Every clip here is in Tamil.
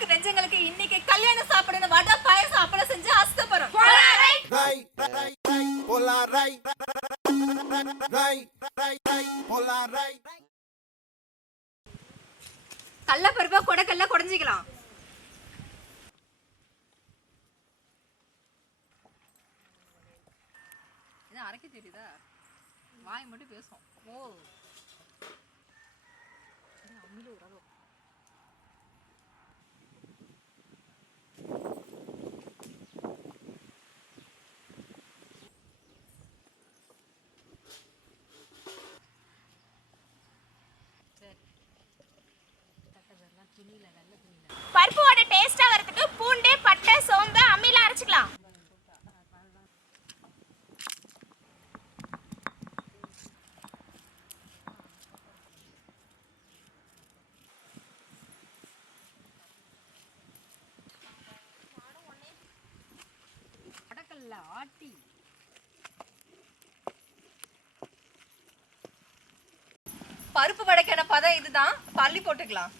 vlog நெஞ்சங்களுக்கு இன்னைக்கு கல்யாண சாப்பாடுன வடை பாயசம் அப்பளம் செஞ்சு ஆஸ்த போறோம். கல்ல பருப்பை கொடக்கல்ல கொடைஞ்சிக்கலாம். இது அரைக்க தெரியுதா? வாய் மட்டும் பேசும். ஓ அம்மில உறவு பருப்பு வடை டேஸ்டா வரதுக்கு பூண்டு பட்டை சோம்பு அம்மில அரைச்சுக்கலாம். ஆட்டி பருப்பு வடைக்கான பதம் இதுதான். பள்ளி போட்டுக்கலாம்.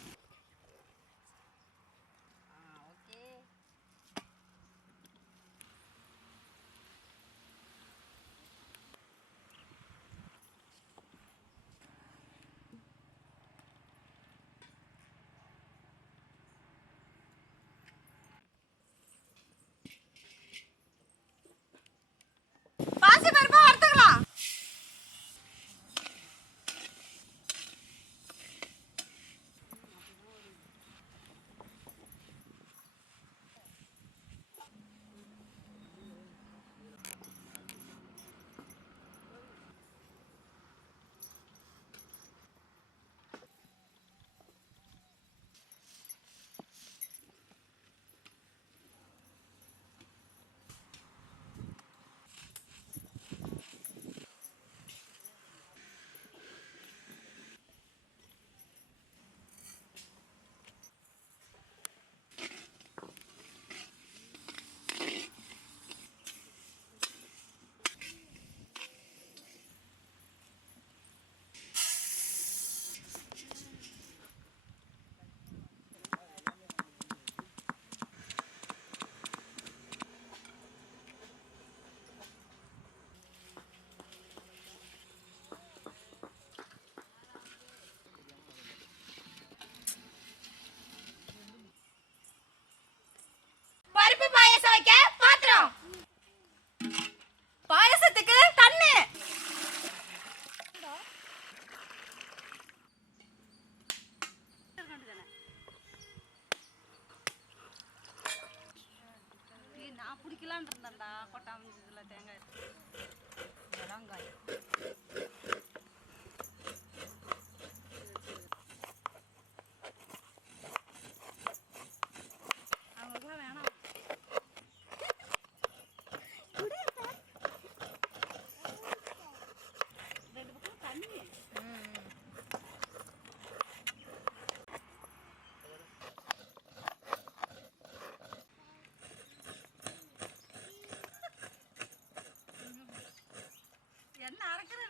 என்ன அரைக்கிற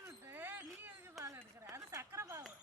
நீ எதுக்கு பால் எடுக்கிற? அது சக்கரை பாவு.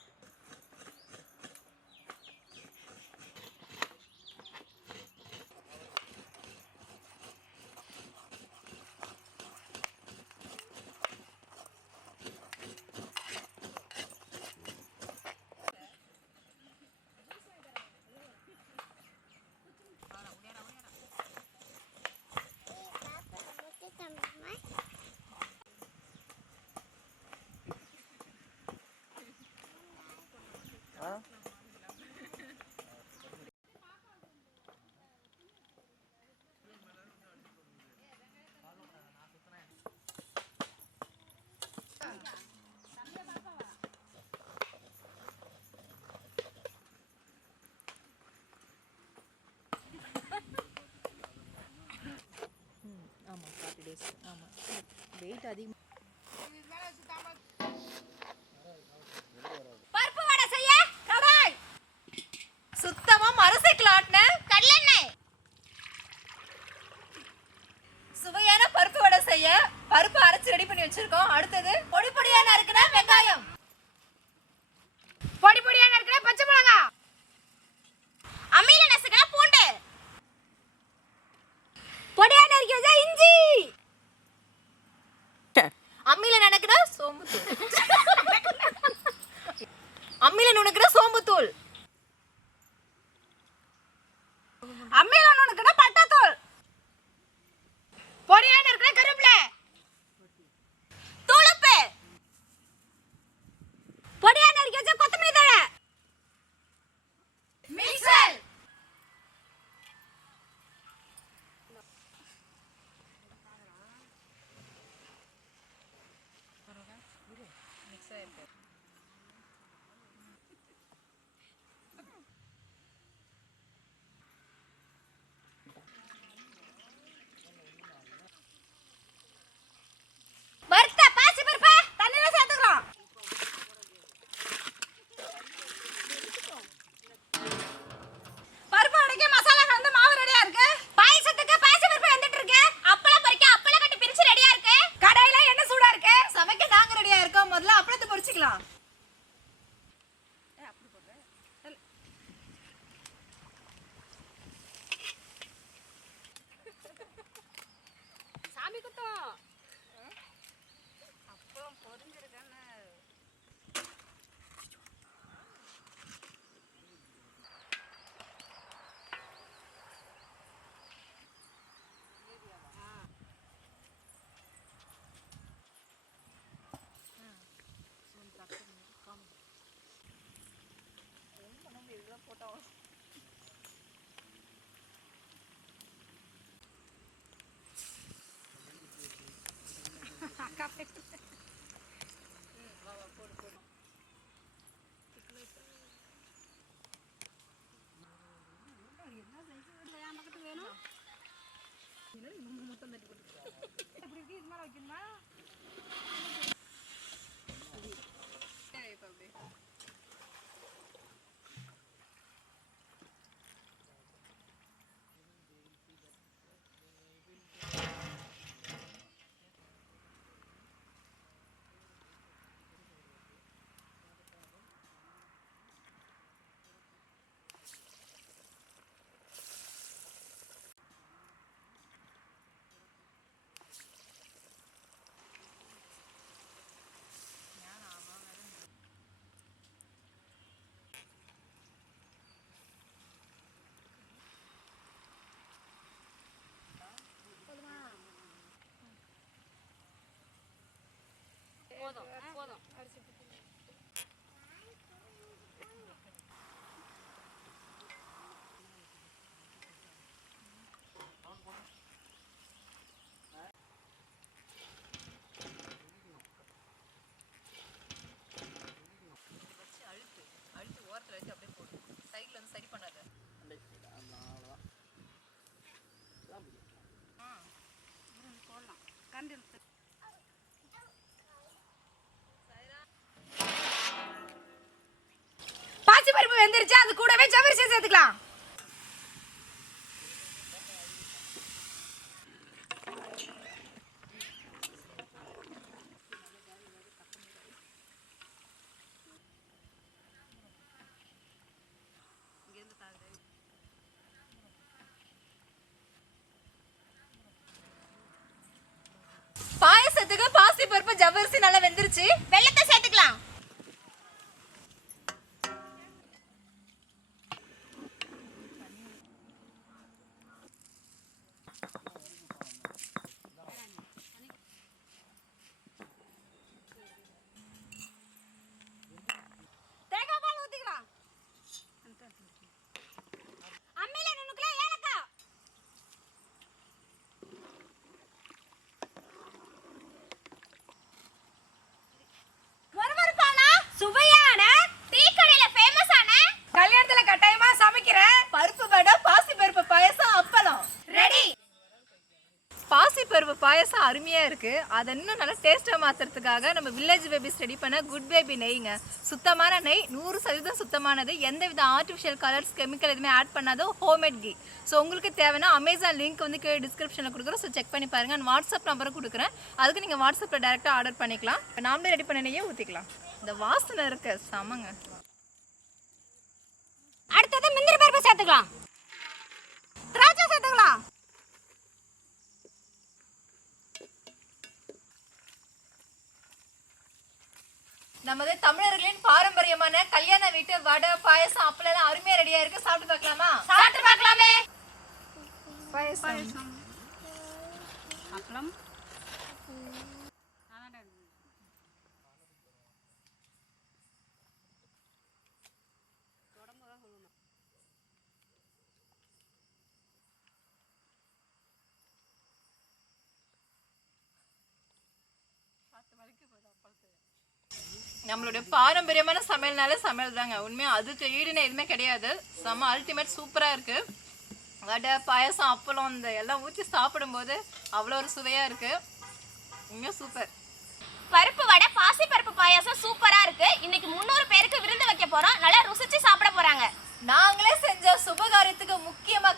ஆமாம் 40 days. ஆமாம் வெயிட் அதிகம். பருப்பு வடை செய்ய கடாய் சுத்தமா மரசைக்கிள் ஆட்டின கடலெண்ணெய். சுவையான பருப்பு வடை செய்ய பருப்பு அரைச்சு ரெடி பண்ணி வச்சிருக்கோம். அடுத்தது பொடி பொடியா நறுக்குன வெங்காயம், பொடி பொடியா நறுக்குன பச்சை மிளகாய், அம்மியில நசுக்குன பூண்டு, பாசி பருப்பு வெந்துருச்சு, அது கூடவே ஜவ்வரிசி சேர்த்துக்கலாம். பாயசத்துக்கு பாசி பருப்பு ஜவ்வரிசி நல்லா வெந்துருச்சு, வெல்லத்தை சேர்த்துக்கலாம். தேங்காய் பால் ஊத்திக்கலாம். அம்மில நுணுக்கலாம் ஏலக்காய். சுவையான டீ கடையில ஃபேமஸான கல்யாணத்துல கட்டாயமா சமைக்கிற பருப்பு வடை, பாசி பருப்பு பாயசம், அப்பளம் ரெடி. பாசி பருப்பு பாயசம் அருமையா இருக்கு. அதை இன்னும் நல்லா டேஸ்டா மாத்துறதுக்காக நம்ம வில்லேஜ் பேபிஸ் ரெடி பண்ண குட் பேபி நெய்ங்க. சுத்தமான நெய், 100% சுத்தமானது, எந்தவித ஆர்டிஃபிஷியல் கலர்ஸ் கெமிக்கல் எதுவுமே ஆட் பண்ணாத ஹோம்மேட் கீ. ஸோ உங்களுக்கு தேவைன்னா அமேசான் லிங்க் வந்து கீழே டிஸ்கிரிப்ஷனில் கொடுக்குறோம். ஸோ செக் பண்ணி பாருங்க. வாட்ஸ்அப் நம்பரும் கொடுக்குறேன், அதுக்கு நீங்கள் வாட்ஸ்அப்பில் டேரெக்டாக ஆர்டர் பண்ணிக்கலாம். நாமளே ரெடி பண்ண நெய்யே ஊற்றிக்கலாம். இந்த வாசனை இருக்கு சமங்க. அடுத்தது முந்திரி பருப்பு சேர்த்துக்கலாம். திராட்சை சேர்த்துக்கலாம். நமது தமிழர்களின் பாரம்பரியமான கல்யாண வீட்டு வடை, பாயசம், அப்பளம் எல்லாம் அருமையா ரெடியா இருக்கு. சாப்பிட்டு பார்க்கலாமா? சாப்பிட்டு பார்க்கலாமே. பாயசம், அப்பளம், நம்மளுடைய பாரம்பரியமான சமையல்னால சமையல் தாங்க. உண்மையா அதுக்கு ஈடுன்னு எதுவுமே கிடையாது. செம்ம அல்டிமேட் சூப்பரா இருக்கு. வடை, பாயசம், அப்பளம் இந்த எல்லாம் ஊற்றி சாப்பிடும்போது அவ்வளோ ஒரு சுவையா இருக்கு. உண்மையா சூப்பர். பருப்பு வடை, பாசி பருப்பு பாயாசம் சூப்பரா இருக்கு. இன்னைக்கு 300 பேருக்கு விருந்து வைக்க போறோம். நல்லா ருசிச்சு சாப்பிட போறாங்க. நாங்களே செஞ்ச சுபகாரியத்துக்கு முக்கியமா